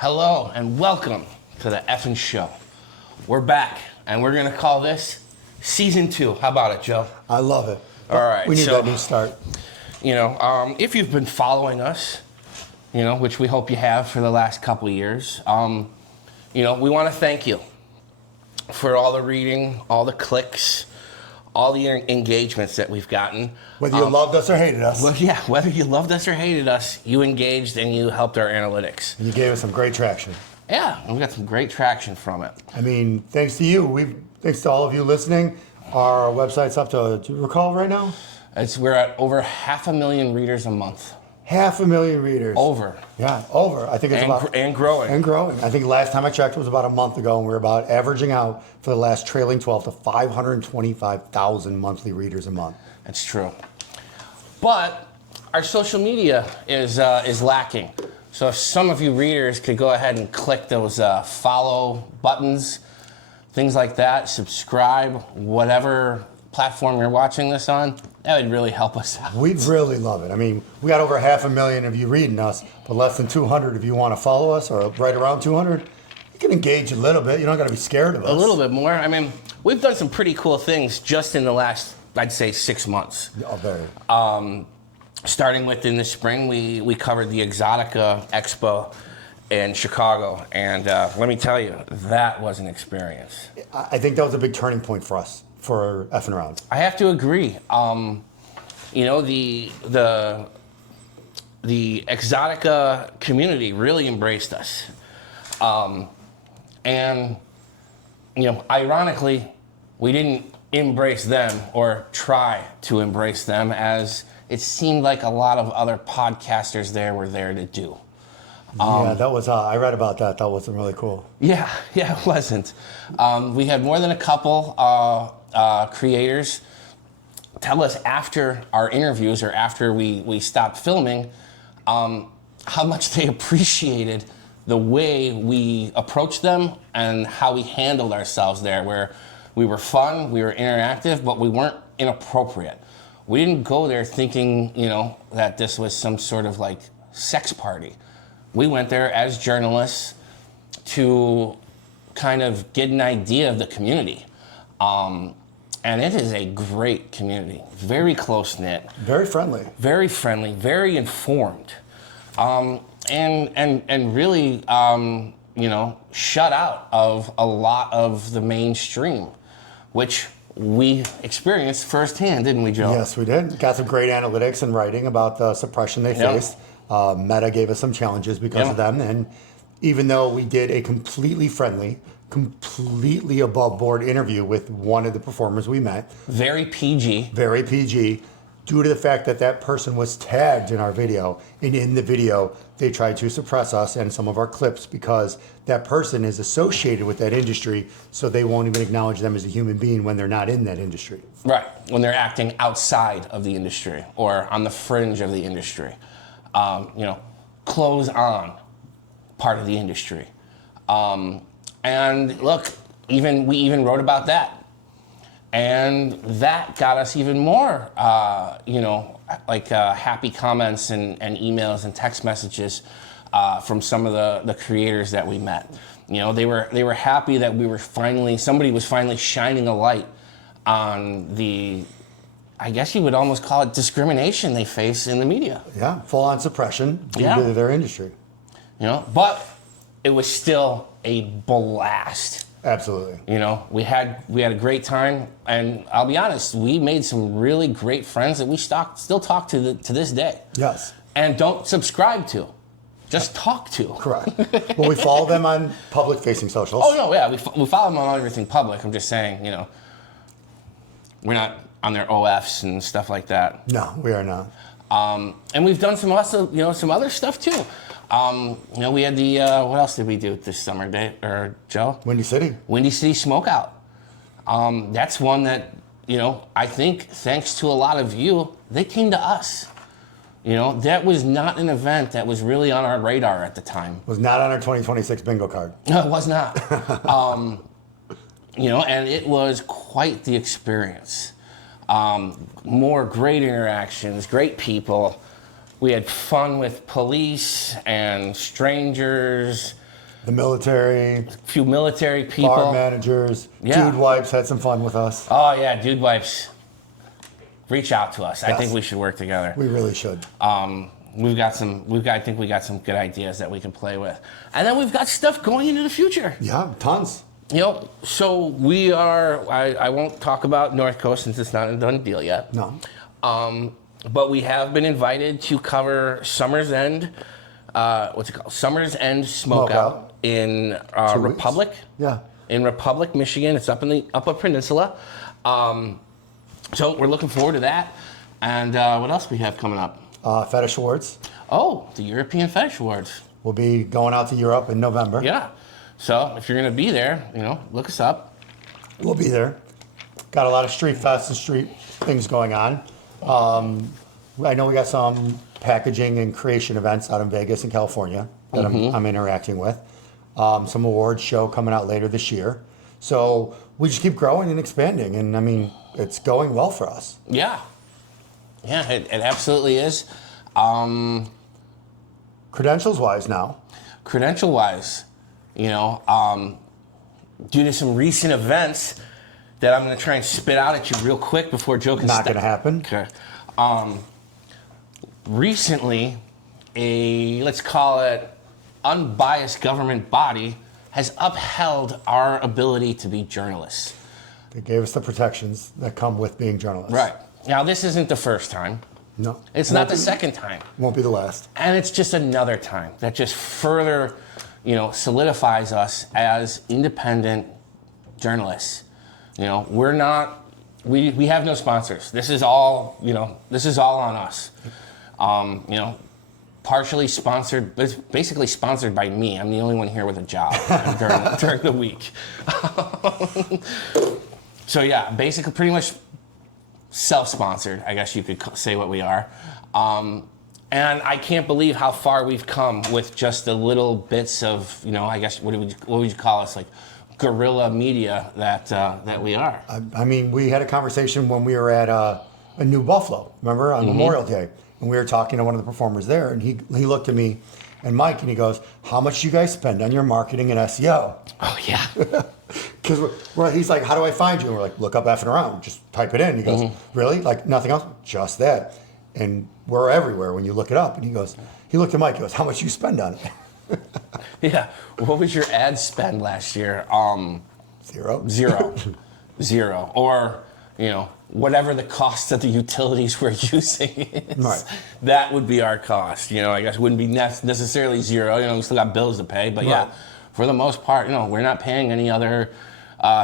Hello and welcome to the F'nShow. We're back and we're gonna call this Season 2. How about it, Joe? I love it. All right. We need that new start. If you've been following us, which we hope you have for the last couple of years, we want to thank you for all the reading, all the clicks, all the engagements that we've gotten. Whether you loved us or hated us. Well, yeah, whether you loved us or hated us, you engaged and you helped our analytics. And you gave us some great traction. Yeah, and we got some great traction from it. I mean, thanks to you. Thanks to all of you listening. Our website's up to, do you recall right now? We're at over 500,000 readers a month. 500,000 readers. Over. Yeah, over. I think it's about... And growing. And growing. I think last time I checked was about a month ago, and we're about averaging out for the last trailing 12 to 525,000 monthly readers a month. That's true. But our social media is lacking. So if some of you readers could go ahead and click those follow buttons, things like that, subscribe, whatever platform you're watching this on, that would really help us out. We'd really love it. I mean, we got over 500,000 of you reading us, but less than 200 if you want to follow us, or right around 200. You can engage a little bit. You don't got to be scared of us. A little bit more. I mean, we've done some pretty cool things just in the last, I'd say, 6 months. Oh, very. Starting with in the spring, we covered the Exotica Expo in Chicago, and let me tell you, that was an experience. I think that was a big turning point for us, for F and Around. I have to agree. The Exotica community really embraced us, and ironically, we didn't embrace them or try to embrace them, as it seemed like a lot of other podcasters there were there to do. Yeah, that was, I read about that. That wasn't really cool. Yeah, it wasn't. We had more than a couple creators tell us after our interviews or after we stopped filming how much they appreciated the way we approached them and how we handled ourselves there, where we were fun, we were interactive, but we weren't inappropriate. We didn't go there thinking, that this was some sort of like sex party. We went there as journalists to kind of get an idea of the community. And it is a great community, very close-knit. Very friendly. Very friendly, very informed. And really, shut out of a lot of the mainstream, which we experienced firsthand, didn't we, Joe? Yes, we did. Got some great analytics and writing about the suppression they faced. Meta gave us some challenges because of them. And even though we did a completely friendly, completely above board interview with one of the performers we met. Very PG. Very PG. Due to the fact that that person was tagged in our video, and in the video, they tried to suppress us and some of our clips because that person is associated with that industry, so they won't even acknowledge them as a human being when they're not in that industry. Right, when they're acting outside of the industry or on the fringe of the industry. Close on part of the industry. And look, we even wrote about that. And that got us even more, happy comments and emails and text messages from some of the creators that we met. They were happy that somebody was finally shining a light on the, I guess you would almost call it discrimination they face in the media. Yeah, full-on suppression due to their industry. But it was still a blast. Absolutely. We had a great time, and I'll be honest, we made some really great friends that we still talk to this day. Yes. And don't subscribe to, just talk to. Correct. Well, we follow them on public-facing socials. Oh no, yeah, we follow them on everything public. I'm just saying, we're not on their OFs and stuff like that. No, we are not. And we've done some other stuff too. We had the, what else did we do this summer, Joe? Windy City. Windy City Smokeout. That's one that, I think thanks to a lot of you, they came to us. That was not an event that was really on our radar at the time. Was not on our 2026 bingo card. No, it was not. And it was quite the experience. More great interactions, great people. We had fun with police and strangers, The military, a few military people. bar managers, Yeah. Dude Wipes had some fun with us. Oh yeah, Dude Wipes. Reach out to us. I Yes. think we should work together. We really should. I think we got some good ideas that we can play with. And then we've got stuff going into the future. Yeah, tons. You know, so we are, I won't talk about North Coast since it's not a done deal yet. No. But we have been invited to cover Summer's End, what's it called? Summer's End Smokeout in 2 weeks. Republic. Yeah. In Republic, Michigan. It's up in the Upper Peninsula. So we're looking forward to that. And what else we have coming up? Fetish Awards. Oh, the European Fetish Awards. We'll be going out to Europe in November. Yeah. So if you're going to be there, you know, look us up. We'll be there. Got a lot of street fests and street things going on. I know we got some packaging and creation events out in Vegas and California that I'm interacting with. Some awards show coming out later this year. So we just keep growing and expanding. And I mean, it's going well for us. Yeah. Yeah, it absolutely is. Credentials-wise now. Credential-wise, you know, due to some recent events that I'm going to try and spit out at you real quick before Joe can Not going to happen. Okay. Recently, let's call it unbiased government body has upheld our ability to be journalists. They gave us the protections that come with being journalists. Right. Now, this isn't the first time. No. It's not the second time. Won't be the last. And it's just another time that just further, you know, solidifies us as independent journalists. You know, we're not, we have no sponsors. This is all, you know, this is all on us. You know, partially sponsored, but it's basically sponsored by me. I'm the only one here with a job during the week. So yeah, basically pretty much self-sponsored, I guess you could say what we are. And I can't believe how far we've come with just the little bits of, you know, I guess, what would you call us, like guerrilla media that we are. I mean, we had a conversation when we were at a New Buffalo, remember, on Memorial Day. And we were talking to one of the performers there, and he looked at me and Mike, and he goes, "How much do you guys spend on your marketing and SEO?" Oh, yeah. Because he's like, "How do I find you?" And we're like, "Look up F and Around, just type it in." He goes, "Really? Like nothing else? Just that?" And we're everywhere when you look it up. And he looked at Mike, he goes, "How much you spend on it?" Yeah. What was your ad spend last year? Zero. Or, you know, whatever the cost of the utilities we're using is. Right. That would be our cost. You know, I guess it wouldn't be necessarily zero. You know, we still got bills to pay. But yeah, for the most part, you know, we're not paying any other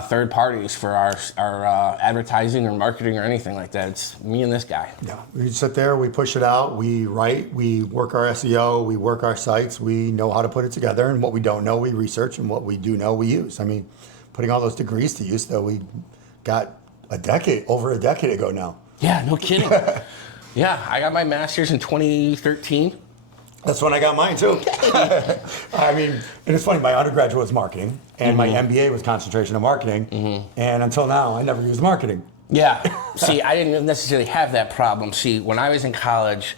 third parties for our advertising or marketing or anything like that. It's me and this guy. Yeah, we sit there, we push it out, we write, we work our SEO, we work our sites, we know how to put it together, and what we don't know, we research, and what we do know, we use. I mean, putting all those degrees to use that we got over a decade ago now. Yeah, no kidding. Yeah, I got my master's in 2013. That's when I got mine too. I mean, and it's funny, my undergraduate was marketing, and my MBA was concentration of marketing, and until now, I never used marketing. Yeah. See, I didn't necessarily have that problem. See, when I was in college,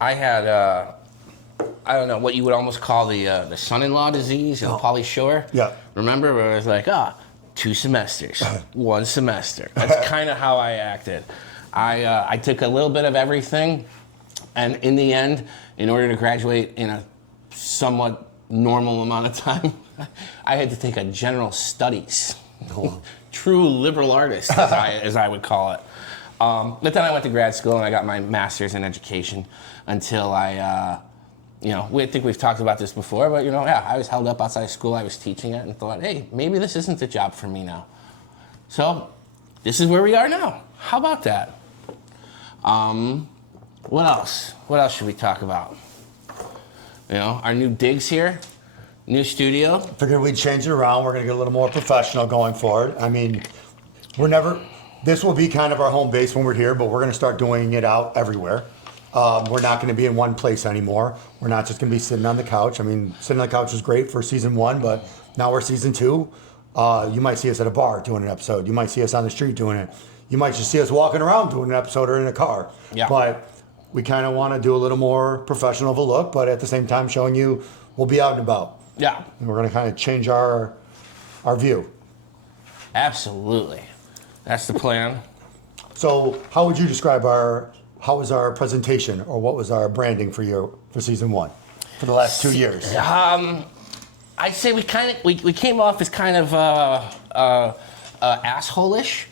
I had, I don't know, what you would almost call the son-in-law disease, Pauly Shore. Yeah. Remember, where it was like, 2 semesters, 1 semester. That's kind of how I acted. I took a little bit of everything, and in the end, in order to graduate in a somewhat normal amount of time, I had to take a general studies. True liberal artist, as I would call it. But then I went to grad school and I got my master's in education until I, I think we've talked about this before, but I was held up outside of school, I was teaching it and thought, hey, maybe this isn't the job for me now. So this is where we are now. How about that? What else? What else should we talk about? Our new digs here, new studio. Figured we'd change it around. We're going to get a little more professional going forward. I mean, this will be kind of our home base when we're here, but we're going to start doing it out everywhere. We're not going to be in one place anymore. We're not just going to be sitting on the couch. I mean, sitting on the couch was great for season 1, but now we're season 2. You might see us at a bar doing an episode. You might see us on the street doing it. You might just see us walking around doing an episode or in a car. Yeah. But we kind of want to do a little more professional of a look, but at the same time showing you we'll be out and about. Yeah. And we're going to kind of change our view. Absolutely. That's the plan. So how would you describe how was our presentation, or what was our branding for season 1 for the last 2 years? I'd say we came off as kind of asshole-ish.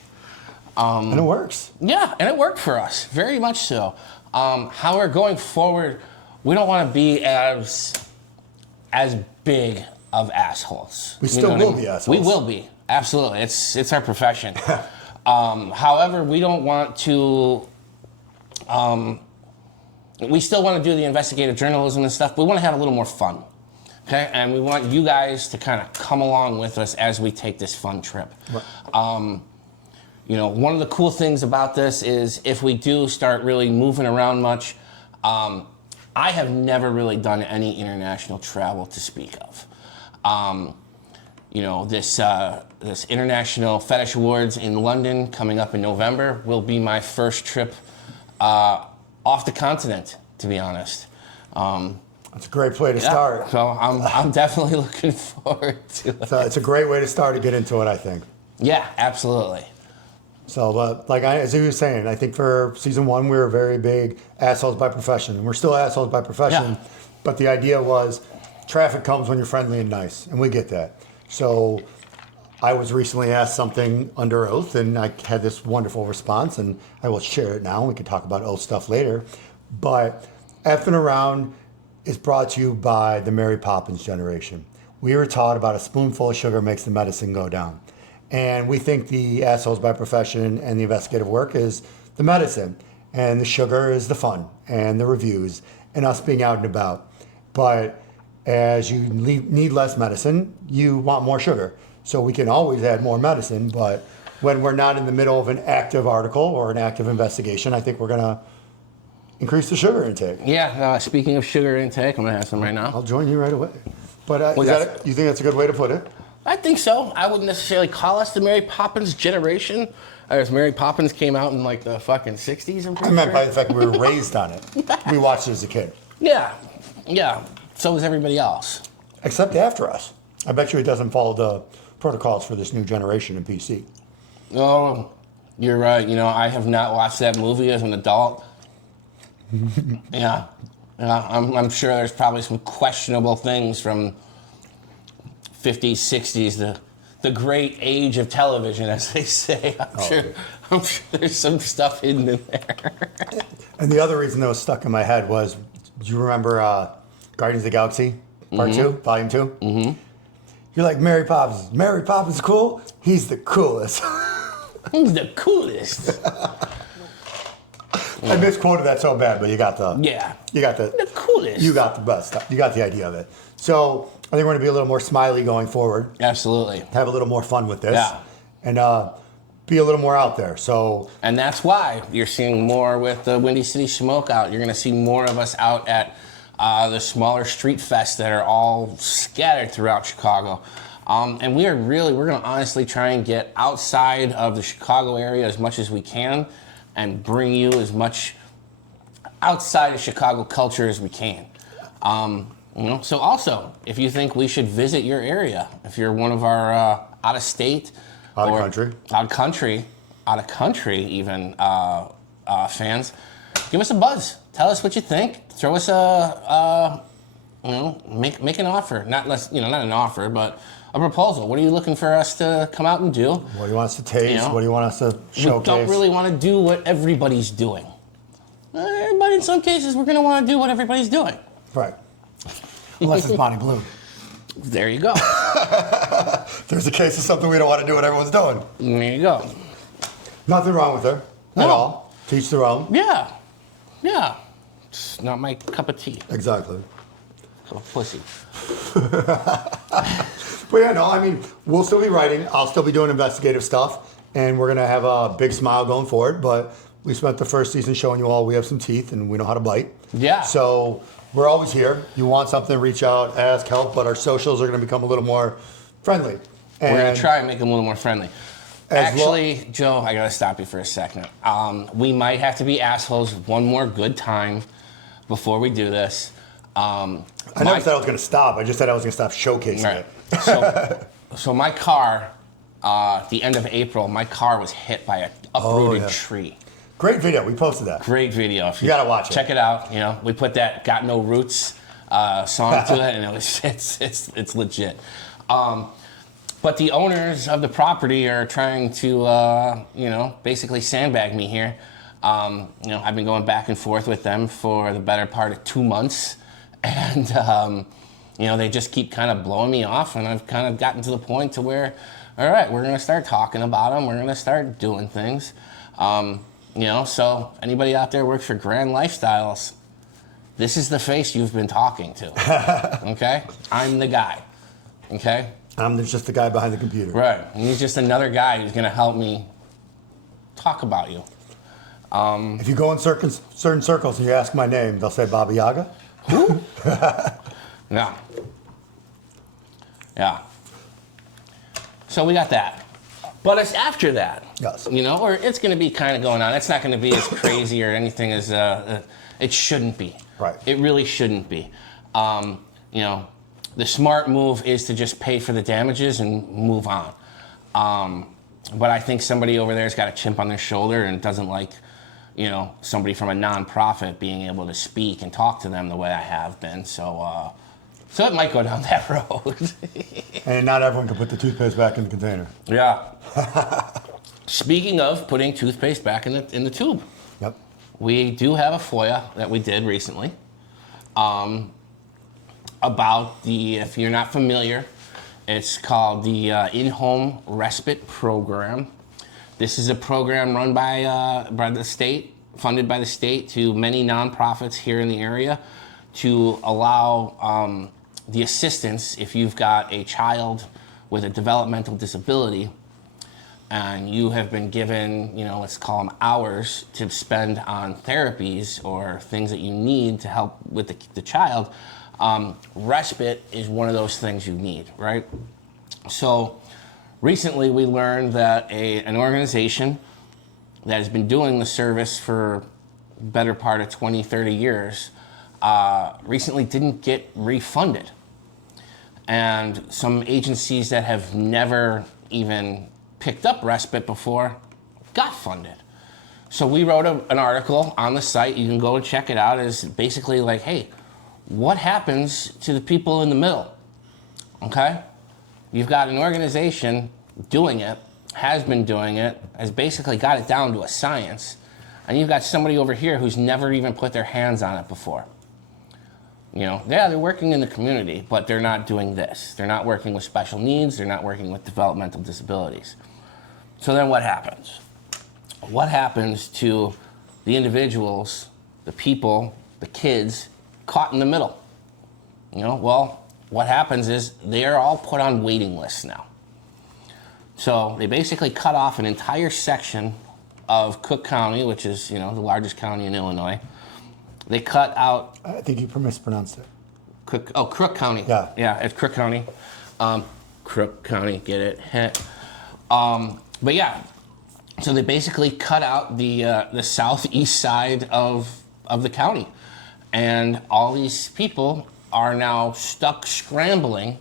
And it works. Yeah, and it worked for us, very much so. How we're going forward, we don't want to be as big of assholes. We still will be assholes. We will be, absolutely. It's our profession. However, we don't want to. We still want to do the investigative journalism and stuff. But we want to have a little more fun, okay? And we want you guys to kind of come along with us as we take this fun trip. Right. One of the cool things about this is if we do start really moving around much, I have never really done any international travel to speak of. This International Fetish Awards in London coming up in November will be my first trip off the continent, to be honest. That's a great way to start. So I'm definitely looking forward to it. So it's a great way to start to get into it, I think. Yeah, absolutely. So, but as you were saying, I think for season 1 we were very big assholes by profession, and we're still assholes by profession. Yeah. But the idea was, traffic comes when you're friendly and nice, and we get that. So, I was recently asked something under oath, and I had this wonderful response, and I will share it now. We can talk about oath stuff later. But effing around is brought to you by the Mary Poppins generation. We were taught about a spoonful of sugar makes the medicine go down. And we think the assholes by profession and the investigative work is the medicine, and the sugar is the fun and the reviews and us being out and about. But as you need less medicine, you want more sugar. So we can always add more medicine, but when we're not in the middle of an active article or an active investigation, I think we're going to increase the sugar intake. Yeah, speaking of sugar intake, I'm going to have some right now. I'll join you right away. But you think that's a good way to put it? I think so. I wouldn't necessarily call us the Mary Poppins generation. As Mary Poppins came out in like the fucking 60s, I'm pretty I meant sure. by the fact we were raised on it. We watched it as a kid. Yeah. So was everybody else. Except after us. I bet you it doesn't follow the protocols for this new generation in PC. Oh, you're right. I have not watched that movie as an adult. Yeah. I'm sure there's probably some questionable things from 50s, 60s, the great age of television, as they say. I'm sure there's some stuff hidden in there. And the other reason that was stuck in my head was, do you remember Guardians of the Galaxy Part 2, Volume 2? Mm-hmm. You're like, Mary Poppins. Mary Poppins is cool? He's the coolest. He's the coolest. I misquoted that so bad, but you got the... Yeah. You got the coolest. You got the best. You got the idea of it. So I think we're going to be a little more smiley going forward. Absolutely. Have a little more fun with this. Yeah. And be a little more out there. So. And that's why you're seeing more with the Windy City Smokeout. You're going to see more of us out at the smaller street fests that are all scattered throughout Chicago. And we're going to honestly try and get outside of the Chicago area as much as we can and bring you as much outside of Chicago culture as we can. So also, if you think we should visit your area, if you're one of our out of state, out of country even fans, give us a buzz. Tell us what you think. Throw us make an offer. Not an offer, but a proposal. What are you looking for us to come out and do? What do you want us to taste? What do you want us to showcase? We don't really want to do what everybody's doing. But in some cases, we're going to want to do what everybody's doing. Right. Unless it's Bonnie Blue. There you go. There's a case of something we don't want to do what everyone's doing. There you go. Nothing wrong with her at all. Teach their own. Yeah. It's not my cup of tea. Exactly. Cup of pussy. But yeah, no, I mean, we'll still be writing. I'll still be doing investigative stuff. And we're going to have a big smile going forward. But we spent the first season showing you all we have some teeth and we know how to bite. Yeah. So we're always here. You want something, reach out, ask, help. But our socials are going to become a little more friendly. And we're going to try and make them a little more friendly. Actually, Joe, I got to stop you for a second. We might have to be assholes one more good time before we do this. I never said I was going to stop. I just said I was going to stop showcasing Right. it. So my car, at the end of April, my car was hit by an uprooted tree. Great video. We posted that. Great video. If You gotta watch it. Check it out. You know, we put that "Got No Roots" song to it, and it's legit. But the owners of the property are trying to, basically sandbag me here. I've been going back and forth with them for the better part of 2 months, and they just keep kind of blowing me off, and I've kind of gotten to the point to where, all right, we're gonna start talking about them. We're gonna start doing things. So anybody out there works for Grand Lifestyles, this is the face you've been talking to. Okay, I'm the guy. Okay. I'm just the guy behind the computer. Right. And he's just another guy who's going to help me talk about you. If you go in certain circles and you ask my name, they'll say Baba Yaga. Who? Yeah. Yeah. So we got that. But it's after that. Yes. Or it's going to be kind of going on. It's not going to be as crazy or anything as it shouldn't be. Right. It really shouldn't be. The smart move is to just pay for the damages and move on. But I think somebody over there's got a chip on their shoulder and doesn't like, somebody from a nonprofit being able to speak and talk to them the way I have been. So it might go down that road. And not everyone can put the toothpaste back in the container. Yeah. Speaking of putting toothpaste back in the tube. Yep. We do have a FOIA that we did recently. About if you're not familiar, it's called the In-Home Respite Program. This is a program run by the state, funded by the state to many nonprofits here in the area to allow the assistance if you've got a child with a developmental disability and you have been given, let's call them hours to spend on therapies or things that you need to help with the child. Respite is one of those things you need, right? So recently we learned that an organization that has been doing the service for the better part of 20, 30 years recently didn't get refunded. And some agencies that have never even picked up respite before got funded. So we wrote an article on the site, you can go and check it out, is basically like, hey, what happens to the people in the middle? Okay? You've got an organization doing it, has been doing it, has basically got it down to a science, and you've got somebody over here who's never even put their hands on it before. They're working in the community, but they're not doing this. They're not working with special needs, they're not working with developmental disabilities. So then what happens? What happens to the individuals, the people, the kids caught in the middle? What happens is they're all put on waiting lists now. So they basically cut off an entire section of Cook County, which is, the largest county in Illinois. They cut out... I think you mispronounced it. Crook County. Yeah. Yeah, it's Crook County. Crook County, get it? But yeah, so they basically cut out the southeast side of the county. And all these people are now stuck scrambling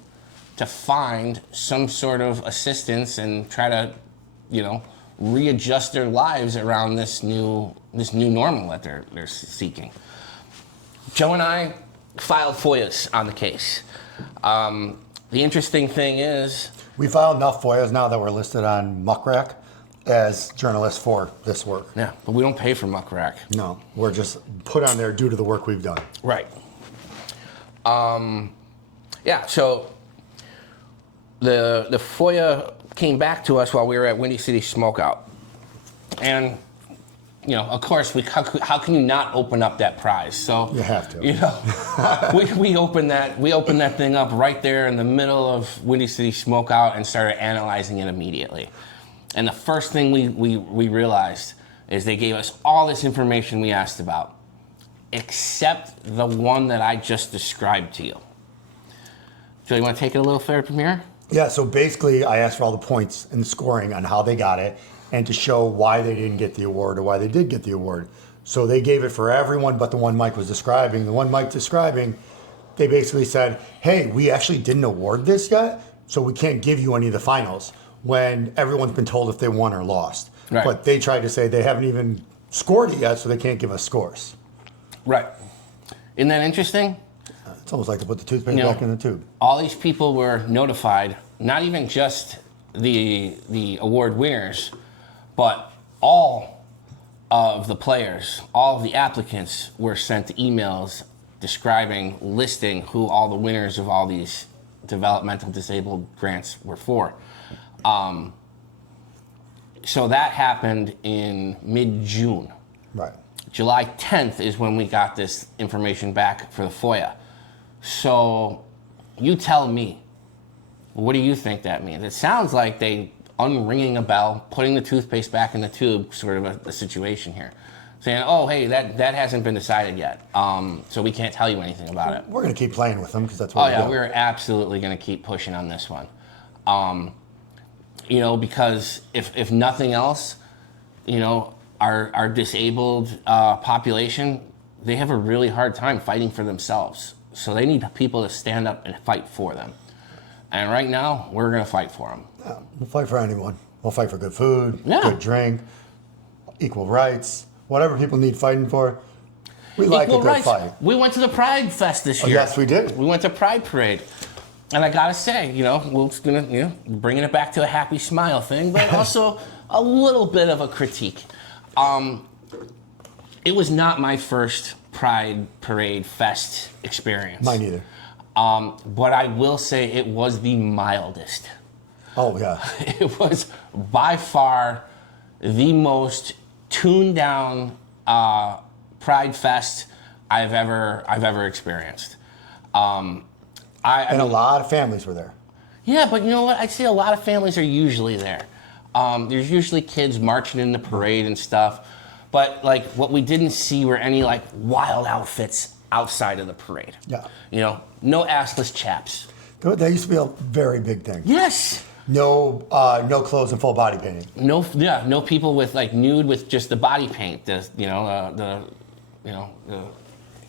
to find some sort of assistance and try to, readjust their lives around this new normal that they're seeking. Joe and I filed FOIAs on the case. The interesting thing is... We filed enough FOIAs now that we're listed on Muckrack as journalists for this work. Yeah, but we don't pay for Muckrack. No, we're just put on there due to the work we've done. Right. So the FOIA came back to us while we were at Windy City Smokeout. And, of course, how can you not open up that prize? So you have to. we opened that thing up right there in the middle of Windy City Smokeout and started analyzing it immediately. And the first thing we realized is they gave us all this information we asked about, except the one that I just described to you. Joe, you want to take it a little further from here? Yeah, so basically I asked for all the points and the scoring on how they got it and to show why they didn't get the award or why they did get the award. So they gave it for everyone but the one Mike was describing. The one Mike describing, they basically said, hey, we actually didn't award this yet, so we can't give you any of the finals, when everyone's been told if they won or lost. Right. But they tried to say they haven't even scored it yet, so they can't give us scores. Right. Isn't that interesting? It's almost like to put the toothpaste back in the tube. All these people were notified, not even just the award winners, but all of the players, all of the applicants were sent emails describing, listing who all the winners of all these developmental disabled grants were for. So that happened in mid-June. Right. July 10th is when we got this information back for the FOIA. So you tell me, what do you think that means? It sounds like they unringing a bell, putting the toothpaste back in the tube, sort of a situation here. Saying, oh, hey, that hasn't been decided yet, so we can't tell you anything about it. We're going to keep playing with them because that's what we do. We're absolutely going to keep pushing on this one. Because if nothing else, our disabled population, they have a really hard time fighting for themselves. So they need people to stand up and fight for them. And right now, we're going to fight for them. Yeah, we'll fight for anyone. We'll fight for good food, Yeah. good drink, equal rights, whatever people need fighting for. We like a good fight. We went to the Pride Fest this year. Yes, we did. We went to Pride Parade. And I gotta say, we're just gonna, bringing it back to a happy smile thing, but also a little bit of a critique. It was not my first Pride Parade Fest experience. Mine either. But I will say it was the mildest. Oh, yeah. It was by far the most tuned down Pride Fest I've ever experienced. And a lot of families were there. Yeah, but you know what? I'd say a lot of families are usually there. There's usually kids marching in the parade and stuff. But like what we didn't see were any like wild outfits outside of the parade. Yeah. No assless chaps. That used to be a very big thing. Yes. No clothes and full body painting. No people with like nude with just the body paint. The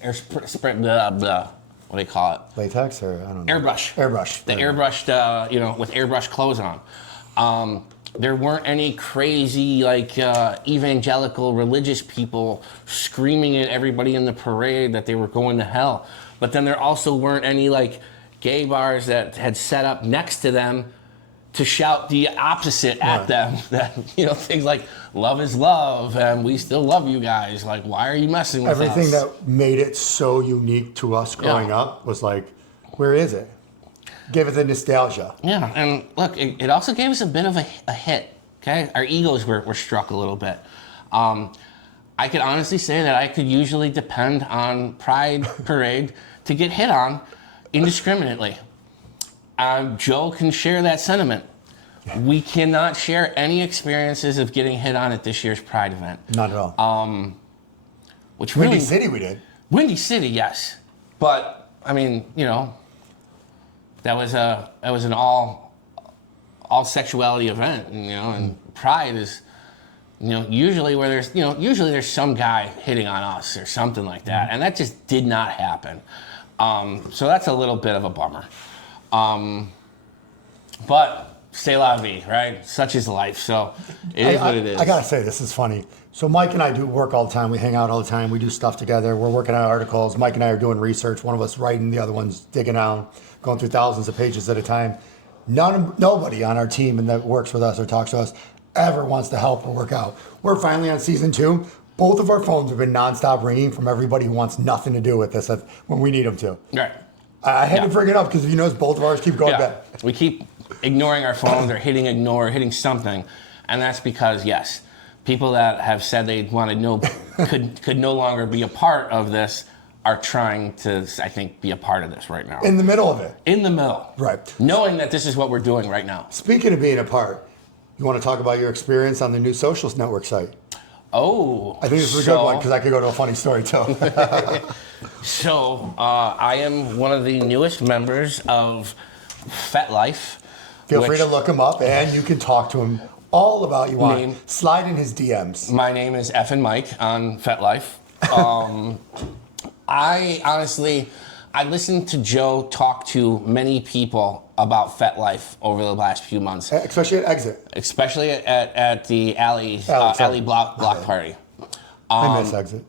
air spray, blah, blah. What do they call it? Latex or I don't know. Airbrush. Airbrush. The airbrushed, with airbrush clothes on. There weren't any crazy like evangelical religious people screaming at everybody in the parade that they were going to hell. But then there also weren't any like gay bars that had set up next to them to shout the opposite at them. That things like love is love and we still love you guys. Like, why are you messing with us? Everything that made it so unique to us growing up was like, where is it? Gave it the nostalgia. Yeah, and look, it also gave us a bit of a hit. Okay, our egos were struck a little bit. I could honestly say that I could usually depend on Pride Parade to get hit on indiscriminately. Joe can share that sentiment. We cannot share any experiences of getting hit on at this year's Pride event. Not at all. Which Windy really, City we did. Windy City, yes, but I mean, that was an all sexuality event, and Pride is, usually where there's some guy hitting on us or something like that, and that just did not happen. So that's a little bit of a bummer. But c'est la vie, right? Such is life. So it is what it is. I gotta say, this is funny. So Mike and I do work all the time. We hang out all the time. We do stuff together. We're working on articles. Mike and I are doing research. One of us writing, the other one's digging out, going through thousands of pages at a time. Nobody on our team and that works with us or talks to us ever wants to help or work out. We're finally on season 2. Both of our phones have been nonstop ringing from everybody who wants nothing to do with this when we need them to. Right. I had to bring it up because if you notice, both of ours keep going back. We keep ignoring our phones or hitting ignore or hitting something, and that's because yes, people that have said they want to could no longer be a part of this are trying to, I think, be a part of this right now. In the middle of it. In the middle. Right. Knowing that this is what we're doing right now. Speaking of being a part, you want to talk about your experience on the new Socials Network site? Oh. I think this is a good one because I could go to a funny story too. So, I am one of the newest members of FetLife. Feel free to look him up and you can talk to him all about you want. Slide in his DMs. My name is I I listened to Joe talk to many people about FetLife over the last few months. Especially at Exit. Especially at the Alley block party. I miss Exit.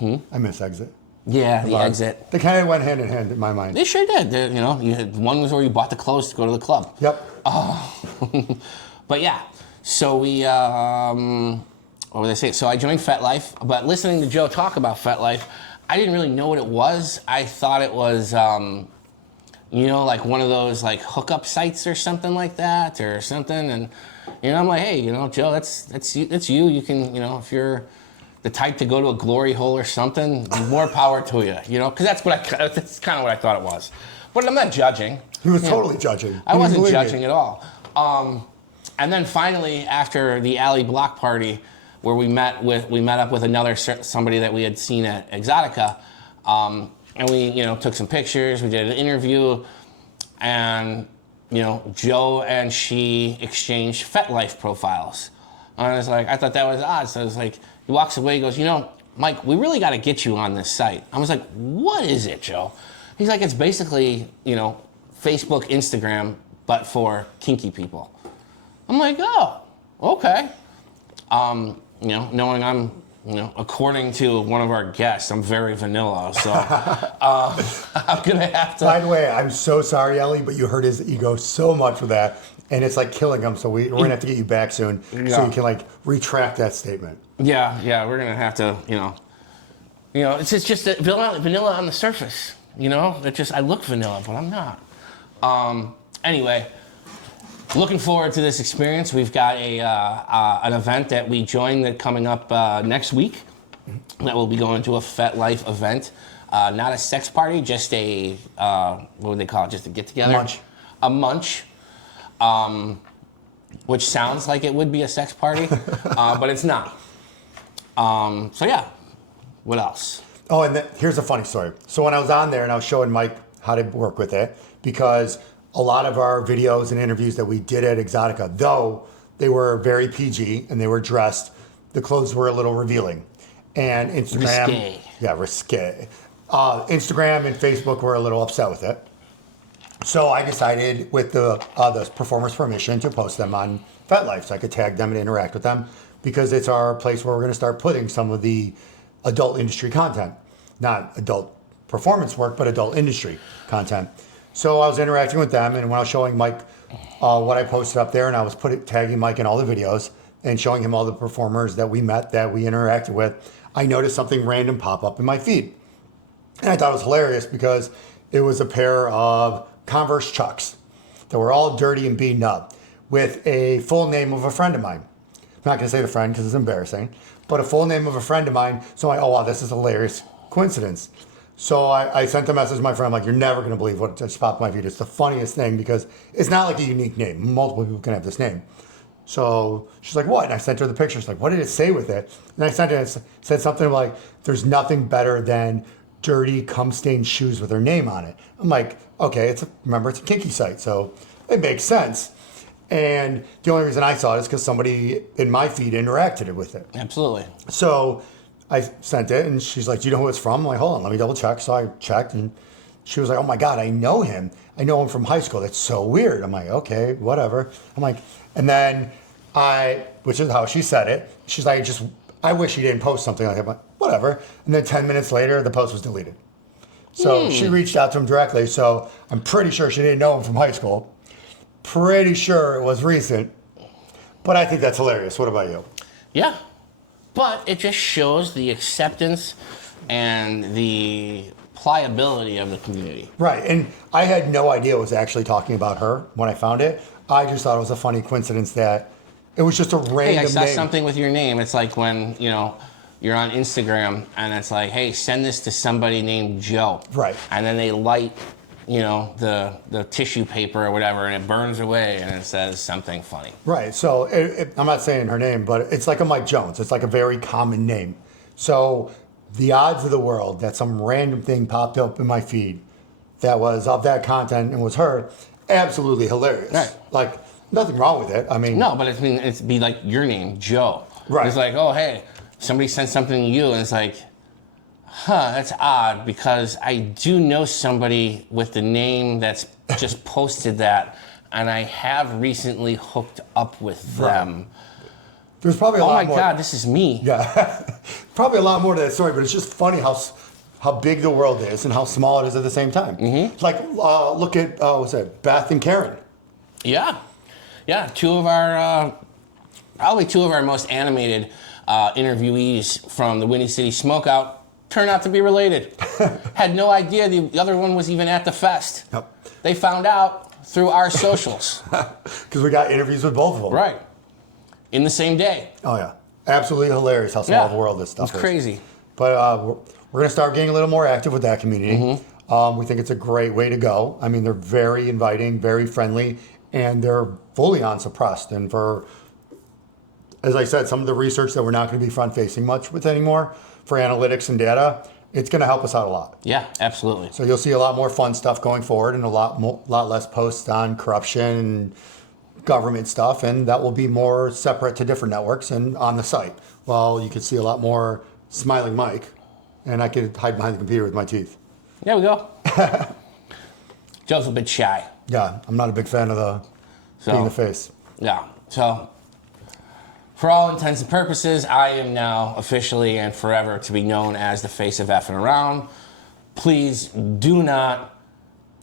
I miss Exit. Yeah, the Exit. They kind of went hand in hand in my mind. They sure did. You had one was where you bought the clothes to go to the club. Yep. But yeah, so we, what would I say? So I joined FetLife, but listening to Joe talk about FetLife, I didn't really know what it was. I thought it was, like one of those like hookup sites or something like that or something. And, I'm like, hey, Joe, that's you. You can, if you're the type to go to a glory hole or something, more power to you, because that's kind of what I thought it was. But I'm not judging. He was totally judging. I wasn't judging at all. And then finally, after the Alley block party, where we met up with somebody that we had seen at Exotica, and we took some pictures. We did an interview, and Joe and she exchanged FetLife profiles. And I was like, I thought that was odd. So I was like, he walks away, he goes, Mike, we really got to get you on this site. I was like, what is it, Joe? He's like, it's basically Facebook, Instagram, but for kinky people. I'm like, oh, okay. Knowing I'm, according to one of our guests, I'm very vanilla, so I'm gonna have to. By the way, I'm so sorry, Ellie, but you hurt his ego so much with that, and it's like killing him. So we're gonna have to get you back soon, so you can retract that statement. Yeah, we're gonna have to, it's just vanilla on the surface, I look vanilla, but I'm not. Anyway. Looking forward to this experience. We've got an event that we joined that coming up next week. That will be going to a FetLife event. Not a sex party, just a, what would they call it? Just a get together? Munch. A munch. Which sounds like it would be a sex party, but it's not. So yeah, what else? Oh, and here's a funny story. So when I was on there and I was showing Mike how to work with it, because a lot of our videos and interviews that we did at Exotica, though they were very PG and they were dressed, the clothes were a little revealing. And Instagram, risque. Yeah, risque. Instagram and Facebook were a little upset with it. So I decided, with the performer's permission, to post them on FetLife so I could tag them and interact with them, because it's our place where we're going to start putting some of the adult industry content. Not adult performance work, but adult industry content. So I was interacting with them, and when I was showing Mike what I posted up there, and I was tagging Mike in all the videos and showing him all the performers that we met, that we interacted with, I noticed something random pop up in my feed. And I thought it was hilarious because it was a pair of Converse Chucks that were all dirty and beaten up with a full name of a friend of mine. I'm not going to say the friend because it's embarrassing, but a full name of a friend of mine. So I'm like, oh, wow, this is a hilarious coincidence. So I sent a message to my friend, I'm like, you're never going to believe what just popped in my feed. It's the funniest thing because it's not like a unique name. Multiple people can have this name. So she's like, what? And I sent her the picture. She's like, what did it say with it? And I sent her, it said something like, there's nothing better than dirty cum-stained shoes with her name on it. I'm like, okay, remember, it's a kinky site, so it makes sense. And the only reason I saw it is because somebody in my feed interacted with it. Absolutely. So I sent it, and she's like, do you know who it's from? I'm like, hold on, let me double check. So I checked, and she was like, oh my God, I know him. I know him from high school. That's so weird. I'm like, okay, whatever. I'm like, and then which is how she said it, she's like, I wish you didn't post something like that. I'm like, whatever. And then 10 minutes later, the post was deleted. So she reached out to him directly. So I'm pretty sure she didn't know him from high school. Pretty sure it was recent. But I think that's hilarious. What about you? Yeah. But it just shows the acceptance and the pliability of the community. Right. And I had no idea it was actually talking about her when I found it. I just thought it was a funny coincidence that it was just a random name. Hey, I saw something with your name. It's like when, you're on Instagram and it's like, hey, send this to somebody named Joe. Right. And then they light, the tissue paper or whatever, and it burns away and it says something funny. Right. So I'm not saying her name, but it's like a Mike Jones. It's like a very common name. So the odds of the world that some random thing popped up in my feed that was of that content and was her, absolutely hilarious. Right. Like, nothing wrong with it. I mean... No, but it'd be like your name, Joe. Right. It's like, oh, hey, somebody sent something to you, and it's like, That's odd because I do know somebody with the name that's just posted that, and I have recently hooked up with them. There's probably a lot more. Oh my God, this is me. Yeah, probably a lot more to that story, but it's just funny how big the world is and how small it is at the same time. Mm-hmm. Like, look at, what's that, Beth and Karen. Yeah. Yeah, probably two of our most animated interviewees from the Windy City Smokeout turned out to be related. Had no idea the other one was even at the fest. Yep. They found out through our socials. Because we got interviews with both of them. Right. In the same day. Oh, yeah. Absolutely hilarious how small the world this stuff is. It's crazy. But we're going to start getting a little more active with that community. Mm-hmm. We think it's a great way to go. I mean, they're very inviting, very friendly, and they're fully unsuppressed. And for, as I said, some of the research that we're not going to be front-facing much with anymore for analytics and data, it's going to help us out a lot. Yeah, absolutely. So you'll see a lot more fun stuff going forward and a lot less posts on corruption and government stuff, and that will be more separate to different networks and on the site. Well, you could see a lot more smiling Mike, and I could hide behind the computer with my teeth. There we go. Joe's a bit shy. Yeah, I'm not a big fan of being the face. Yeah, so for all intents and purposes, I am now officially and forever to be known as the face of Effing Around. Please do not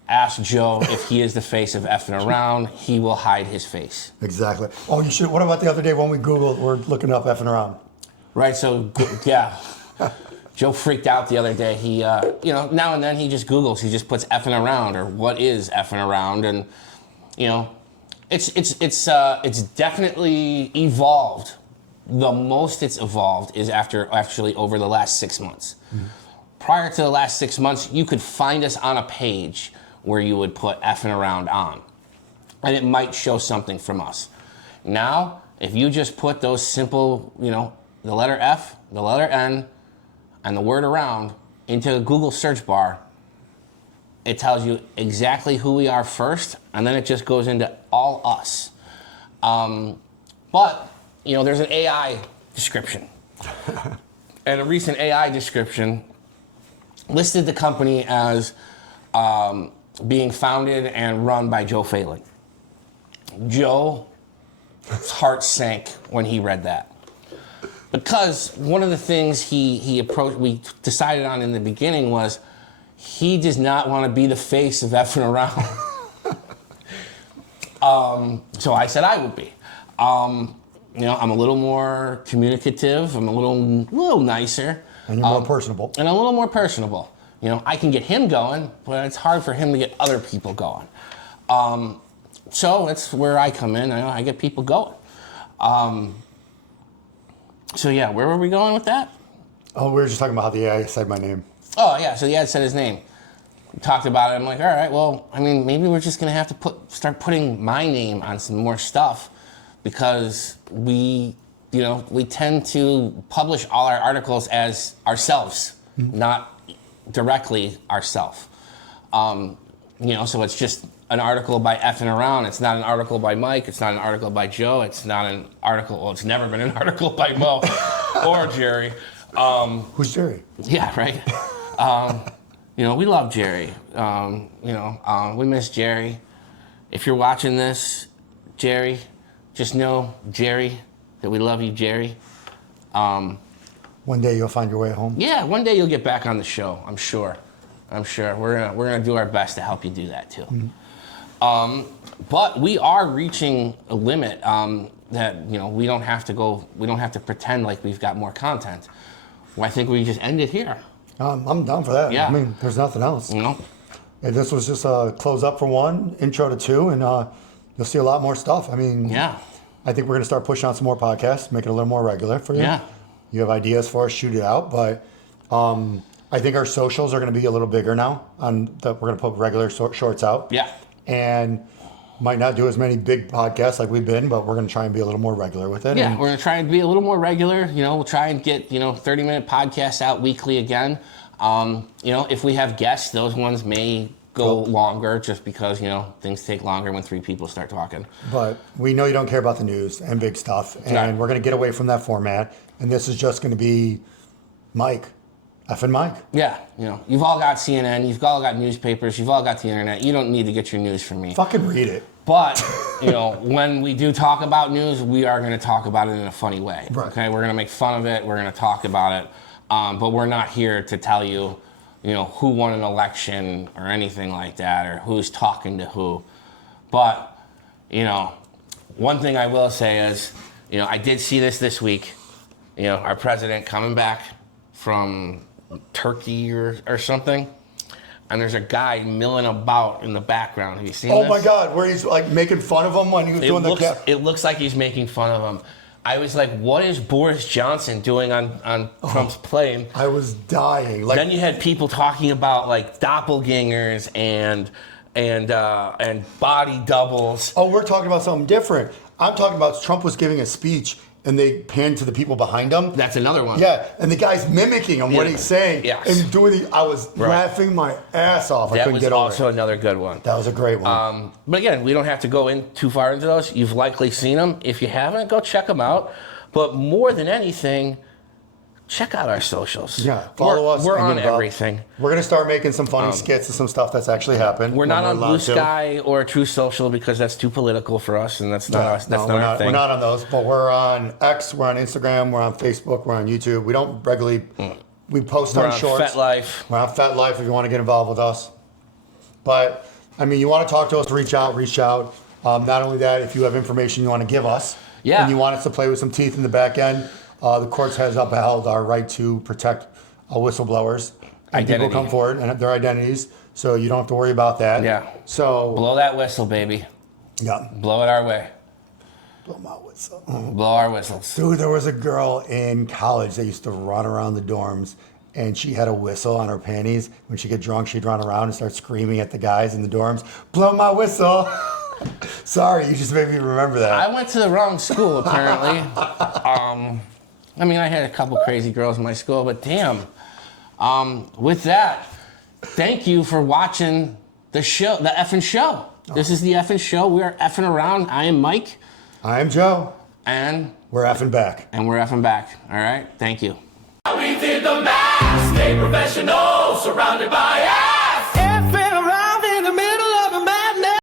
ask Joe if he is the face of Effing Around. He will hide his face. Exactly. Oh, you should. What about the other day when we Googled, we're looking up Effing Around? Right, so, yeah. Joe freaked out the other day. He, now and then he just Googles. He just puts Effing Around or what is Effing Around, and it's definitely evolved. The most it's evolved is actually over the last 6 months. Mm-hmm. Prior to the last 6 months, you could find us on a page where you would put Effing Around on, and it might show something from us. Now, if you just put those simple, the letter F, the letter N, and the word around into a Google search bar, it tells you exactly who we are first, and then it just goes into all us. But, there's an AI description. And a recent AI description listed the company as being founded and run by Joe Failing. Joe's heart sank when he read that. Because one of the things we decided on in the beginning was he does not want to be the face of Effing Around. So I said I would be. I'm a little more communicative. I'm a little nicer. And you're more personable. And a little more personable. I can get him going, but it's hard for him to get other people going. So it's where I come in. I get people going. So yeah, where were we going with that? Oh, we were just talking about how the AI said my name. Oh yeah, so the ad said his name. We talked about it. I'm like, all right, well, maybe we're just gonna have to start putting my name on some more stuff, because we tend to publish all our articles as ourselves, not directly ourselves. So it's just an article by Effing Around. It's not an article by Mike. It's not an article by Joe. It's not an article. Well, it's never been an article by Mo or Jerry. Who's Jerry? Yeah, right. We love Jerry. We miss Jerry. If you're watching this, Jerry, just know, Jerry, that we love you, Jerry. One day you'll find your way home. Yeah, one day you'll get back on the show. I'm sure. We're gonna do our best to help you do that too. Mm-hmm. But we are reaching a limit that we don't have to pretend like we've got more content. Well, I think we just end it here. I'm down for that. Yeah. There's nothing else. And this was just a close up for one, intro to two, and you'll see a lot more stuff. Yeah. I think we're going to start pushing out some more podcasts, make it a little more regular for you. Yeah. You have ideas for us, shoot it out. But I think our socials are going to be a little bigger now. We're going to put regular shorts out. Yeah. And might not do as many big podcasts like we've been, but we're going to try and be a little more regular with it. Yeah, we're going to try and be a little more regular. We'll try and get 30-minute podcasts out weekly again. If we have guests, those ones may go longer, just because things take longer when 3 people start talking. But we know you don't care about the news and big stuff, and we're going to get away from that format. And this is just going to be Mike Effing Mike. Yeah, you've all got CNN, you've all got newspapers, you've all got the internet. You don't need to get your news from me. Fucking read it. But, when we do talk about news, we are going to talk about it in a funny way. Right. Okay, we're going to make fun of it. We're going to talk about it. But we're not here to tell you, who won an election or anything like that, or who's talking to who. But, one thing I will say is, I did see this week. Our president coming back from Turkey or something, and there's a guy milling about in the background. Have you seen this? Oh my God, where he's like making fun of him when he was doing the It looks like he's making fun of him. I was like, what is Boris Johnson doing on Trump's plane? I was dying. Then you had people talking about like doppelgangers and body doubles. Oh, we're talking about something different. I'm talking about Trump was giving a speech and they panned to the people behind him. That's another one. Yeah, and the guy's mimicking him, what he's saying. Yes. And I was laughing my ass off. I couldn't get over it. That was also another good one. That was a great one. But again, we don't have to go in too far into those. You've likely seen them. If you haven't, go check them out. But more than anything, check out our socials. Yeah, follow us. We're on everything. We're going to start making some funny skits and some stuff that's actually happened. We're not on Blue Sky or True Social because that's too political for us, and that's not us. That's not our thing. We're not on those, but we're on X, we're on Instagram, we're on Facebook, we're on YouTube. We don't regularly, we post on shorts. We're on FetLife. We're on FetLife if you want to get involved with us. But, I mean, you want to talk to us, reach out. Not only that, if you have information you want to give us, and you want us to play with some teeth in the back end, the courts has upheld our right to protect whistleblowers. And people come forward and their identities, so you don't have to worry about that. Yeah. So blow that whistle, baby. Yeah. Blow it our way. Blow my whistle. Blow our whistles. Dude, there was a girl in college that used to run around the dorms, and she had a whistle on her panties. When she get drunk, she'd run around and start screaming at the guys in the dorms, "Blow my whistle!" Sorry, you just made me remember that. I went to the wrong school, apparently. I mean, I had a couple crazy girls in my school, but damn. With that, thank you for watching the show, the F'nShow. This is the F'nShow. We are effing around. I am Mike. I am Joe. And we're effing back. And we're effing back. All right? Thank you. We did the math, stay professional, surrounded by